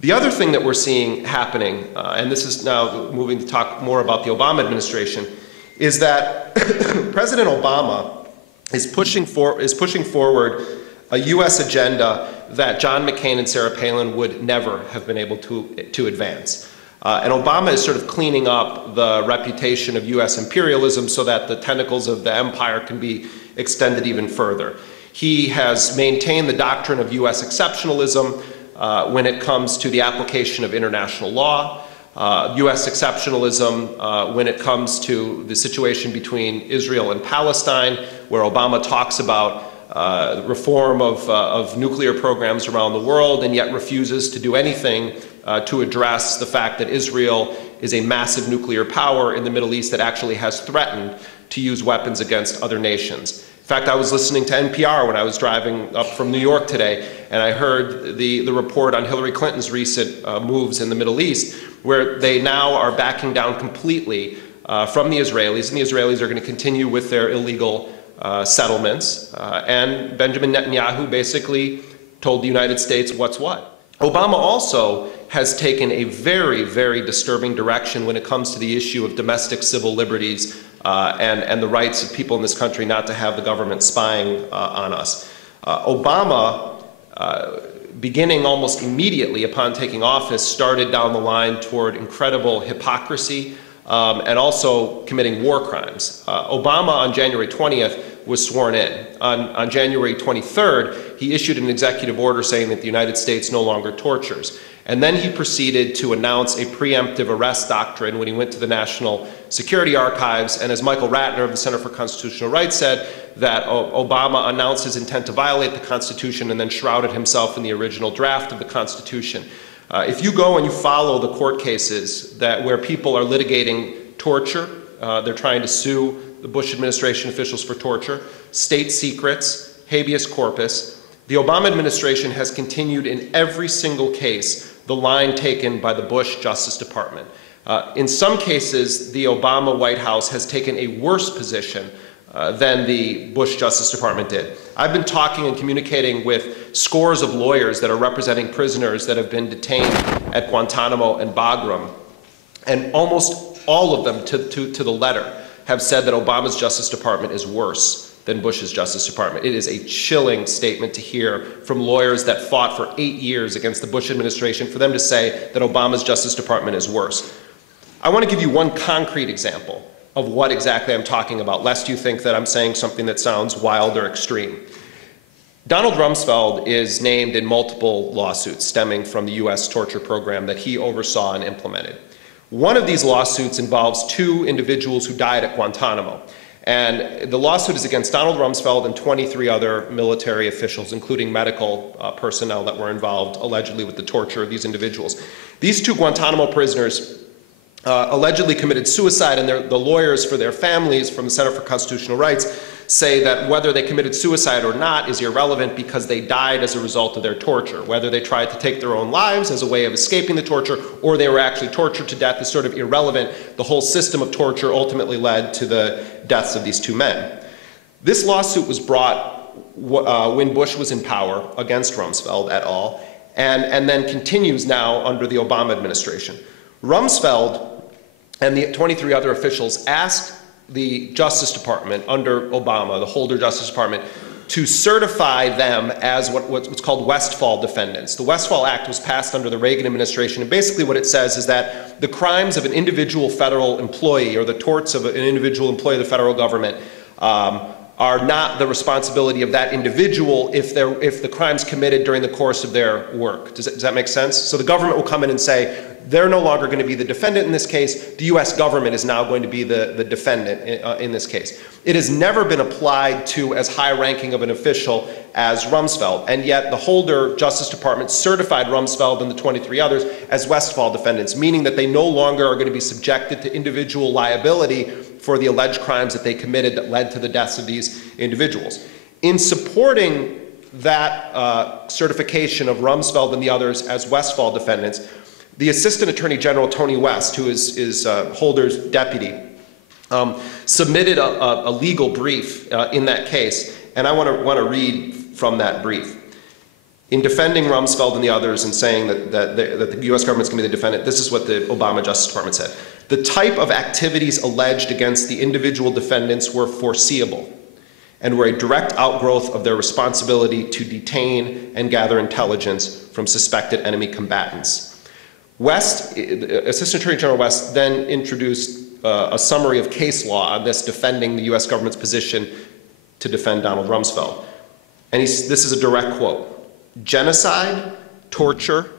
The other thing that we're seeing happening, and this is now moving to talk more about the Obama administration, is that President Obama is pushing forward a U.S. agenda that John McCain and Sarah Palin would never have been able to advance. And Obama is sort of cleaning up the reputation of U.S. imperialism so that the tentacles of the empire can be extended even further. He has maintained the doctrine of U.S. exceptionalism when it comes to the application of international law, U.S. exceptionalism when it comes to the situation between Israel and Palestine, where Obama talks about reform of nuclear programs around the world and yet refuses to do anything to address the fact that Israel is a massive nuclear power in the Middle East that actually has threatened to use weapons against other nations. In fact, I was listening to NPR when I was driving up from New York today, and I heard the report on Hillary Clinton's recent moves in the Middle East, where they now are backing down completely from the Israelis, and the Israelis are going to continue with their illegal settlements. And Benjamin Netanyahu basically told the United States what's what. Obama also has taken a very, very disturbing direction when it comes to the issue of domestic civil liberties and the rights of people in this country not to have the government spying on us. Obama, beginning almost immediately upon taking office, started down the line toward incredible hypocrisy and also committing war crimes. Obama on January 20th was sworn in. On January 23rd, he issued an executive order saying that the United States no longer tortures. And then he proceeded to announce a preemptive arrest doctrine when he went to the National Security Archives. And as Michael Ratner of the Center for Constitutional Rights said, that Obama announced his intent to violate the Constitution and then shrouded himself in the original draft of the Constitution. If you go and you follow the court cases where people are litigating torture, they're trying to sue the Bush administration officials for torture, state secrets, habeas corpus, the Obama administration has continued in every single case the line taken by the Bush Justice Department. In some cases, the Obama White House has taken a worse position than the Bush Justice Department did. I've been talking and communicating with scores of lawyers that are representing prisoners that have been detained at Guantanamo and Bagram, and almost all of them, to the letter, have said that Obama's Justice Department is worse than Bush's Justice Department. It is a chilling statement to hear from lawyers that fought for 8 years against the Bush administration, for them to say that Obama's Justice Department is worse. I want to give you one concrete example of what exactly I'm talking about, lest you think that I'm saying something that sounds wild or extreme. Donald Rumsfeld is named in multiple lawsuits stemming from the U.S. torture program that he oversaw and implemented. One of these lawsuits involves 2 individuals who died at Guantanamo. And the lawsuit is against Donald Rumsfeld and 23 other military officials, including medical personnel that were involved allegedly with the torture of these individuals. These 2 Guantanamo prisoners allegedly committed suicide, and the lawyers for their families from the Center for Constitutional Rights say that whether they committed suicide or not is irrelevant because they died as a result of their torture. Whether they tried to take their own lives as a way of escaping the torture or they were actually tortured to death is sort of irrelevant. The whole system of torture ultimately led to the deaths of these 2 men. This lawsuit was brought when Bush was in power against Rumsfeld et al., and then continues now under the Obama administration. Rumsfeld and the 23 other officials asked the Justice Department under Obama, the Holder Justice Department, to certify them as what's called Westfall defendants. The Westfall Act was passed under the Reagan administration, and basically what it says is that the crimes of an individual federal employee or the torts of an individual employee of the federal government are not the responsibility of that individual if the crime's committed during the course of their work. Does that make sense? So the government will come in and say, they're no longer going to be the defendant in this case. The U.S. government is now going to be the defendant in this case. It has never been applied to as high-ranking of an official as Rumsfeld, and yet the Holder Justice Department certified Rumsfeld and the 23 others as Westfall defendants, meaning that they no longer are going to be subjected to individual liability for the alleged crimes that they committed that led to the deaths of these individuals. In supporting that certification of Rumsfeld and the others as Westfall defendants, the Assistant Attorney General, Tony West, who is Holder's deputy, submitted a legal brief in that case, and I want to read from that brief. In defending Rumsfeld and the others and saying that the U.S. government's going to be the defendant, this is what the Obama Justice Department said. The type of activities alleged against the individual defendants were foreseeable and were a direct outgrowth of their responsibility to detain and gather intelligence from suspected enemy combatants. West, Assistant Attorney General West, then introduced a summary of case law on this, defending the U.S. government's position to defend Donald Rumsfeld. And this is a direct quote. Genocide, torture,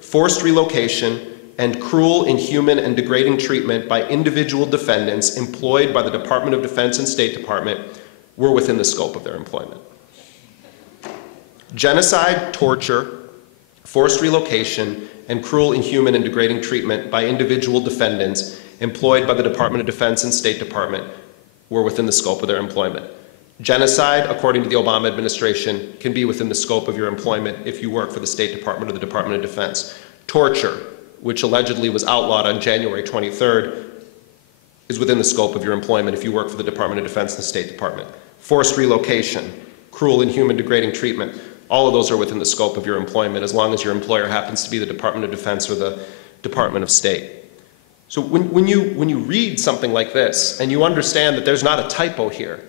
forced relocation, and cruel, inhuman, and degrading treatment by individual defendants employed by the Department of Defense and State Department were within the scope of their employment. Genocide, torture, forced relocation, and cruel, inhuman, and degrading treatment by individual defendants employed by the Department of Defense and State Department were within the scope of their employment. Genocide, according to the Obama administration, can be within the scope of your employment if you work for the State Department or the Department of Defense. Torture, which allegedly was outlawed on January 23rd, is within the scope of your employment if you work for the Department of Defense and the State Department. Forced relocation, cruel, inhuman, degrading treatment, all of those are within the scope of your employment as long as your employer happens to be the Department of Defense or the Department of State. So when you read something like this and you understand that there's not a typo here,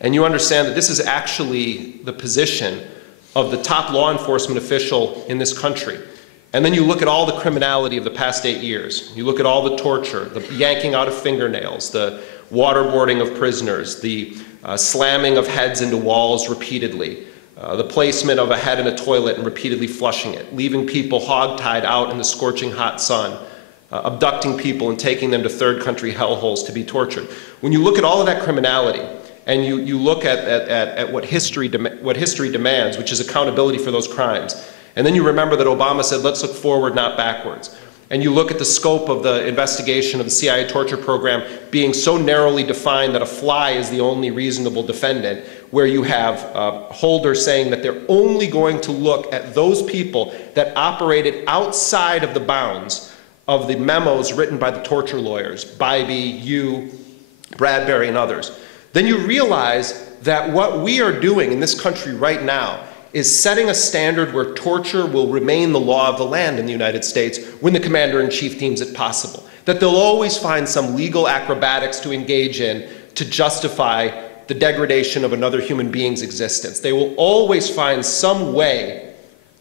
and you understand that this is actually the position of the top law enforcement official in this country, and then you look at all the criminality of the past 8 years, you look at all the torture, the yanking out of fingernails, the waterboarding of prisoners, the slamming of heads into walls repeatedly, the placement of a head in a toilet and repeatedly flushing it, leaving people hogtied out in the scorching hot sun, abducting people and taking them to third country hellholes to be tortured. When you look at all of that criminality, and you look at what history demands, which is accountability for those crimes, and then you remember that Obama said, let's look forward, not backwards. And you look at the scope of the investigation of the CIA torture program being so narrowly defined that a fly is the only reasonable defendant, where you have Holder saying that they're only going to look at those people that operated outside of the bounds of the memos written by the torture lawyers, Bybee, you, Bradbury, and others. Then you realize that what we are doing in this country right now is setting a standard where torture will remain the law of the land in the United States when the commander-in-chief deems it possible. That they'll always find some legal acrobatics to engage in to justify the degradation of another human being's existence. They will always find some way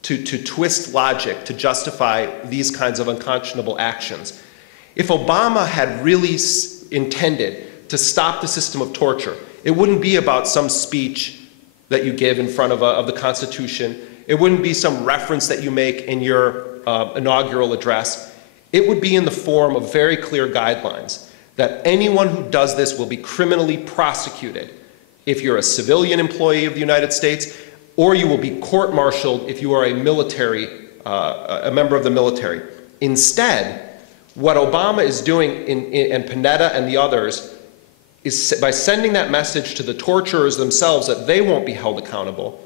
to twist logic to justify these kinds of unconscionable actions. If Obama had really intended to stop the system of torture, it wouldn't be about some speech that you give in front of the Constitution. It wouldn't be some reference that you make in your inaugural address. It would be in the form of very clear guidelines that anyone who does this will be criminally prosecuted if you're a civilian employee of the United States, or you will be court-martialed if you are a military, a member of the military. Instead, what Obama is doing, and Panetta and the others, is by sending that message to the torturers themselves that they won't be held accountable,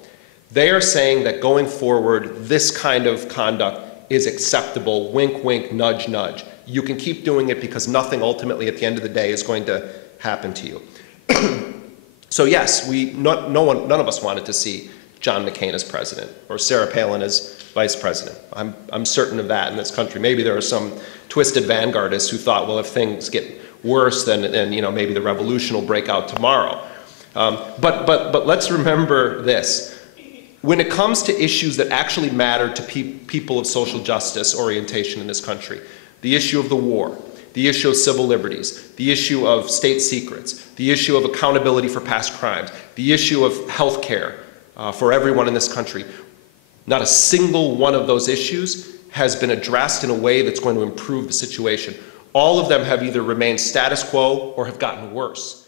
they are saying that going forward, this kind of conduct is acceptable, wink, wink, nudge, nudge. You can keep doing it because nothing ultimately at the end of the day is going to happen to you. So yes, none of us wanted to see John McCain as president or Sarah Palin as vice president. I'm certain of that in this country. Maybe there are some twisted vanguardists who thought, well, if things get worse, then maybe the revolution will break out tomorrow. But let's remember this. When it comes to issues that actually matter to people of social justice orientation in this country, the issue of the war, the issue of civil liberties, the issue of state secrets, the issue of accountability for past crimes, the issue of health care for everyone in this country, not a single one of those issues has been addressed in a way that's going to improve the situation. All of them have either remained status quo or have gotten worse.